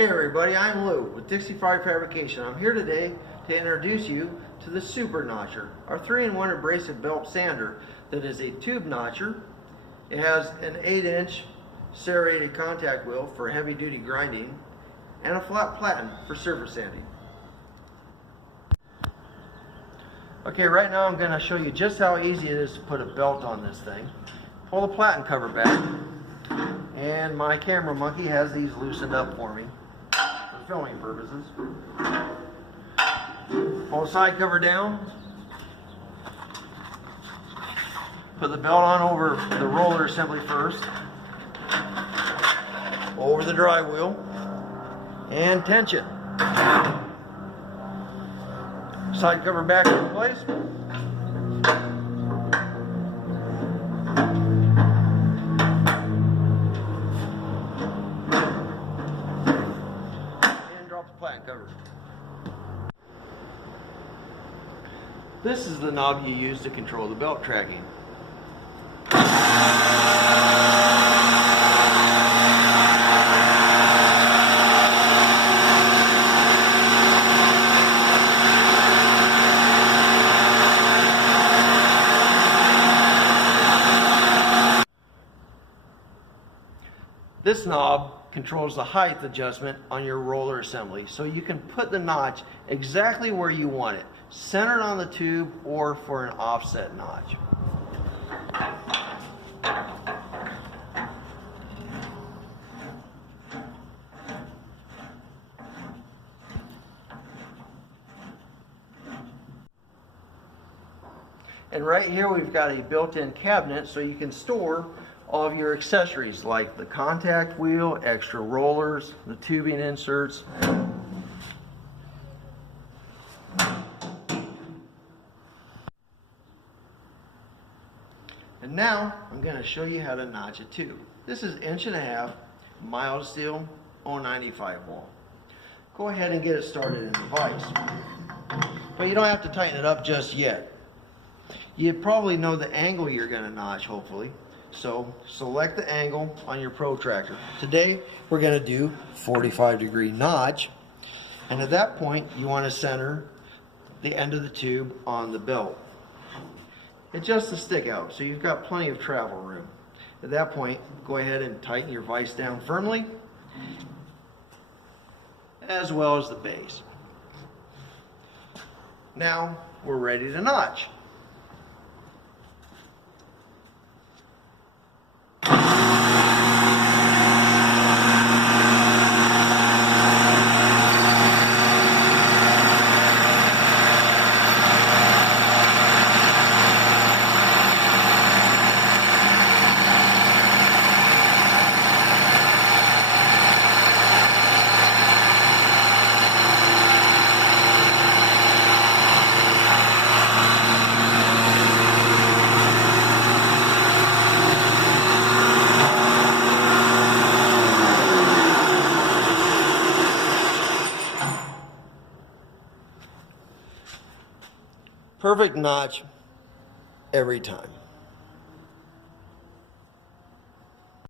Hey everybody, I'm Lou with Dixie Fabrication. I'm here today to introduce you to the Super Notcher, our 3-in-1 abrasive belt sander that is a tube notcher. It has an 8-inch serrated contact wheel for heavy duty grinding and a flat platen for surface sanding. Okay, right now I'm going to show you just how easy it is to put a belt on this thing. Pull the platen cover back, and my camera monkey has these loosened up for me for filming purposes. Pull the side cover down, put the belt on over the roller assembly first, over the dry wheel, and tension. Side cover back in place. And drop the platen cover. This is the knob you use to control the belt tracking. This knob controls the height adjustment on your roller assembly, so you can put the notch exactly where you want it, centered on the tube or for an offset notch. And right here we've got a built-in cabinet so you can store all of your accessories like the contact wheel, extra rollers, the tubing inserts. And now I'm going to show you how to notch a tube. This is 1.5 inch mild steel 095 wall. Go ahead and get it started in the vise. But you don't have to tighten it up just yet. You probably know the angle you're going to notch, hopefully. So select the angle on your protractor. Today we're going to do 45-degree notch, and at that point you want to center the end of the tube on the belt. Adjust the stick out so you've got plenty of travel room. At that point, go ahead and tighten your vise down firmly, as well as the base. Now we're ready to notch. Perfect notch every time.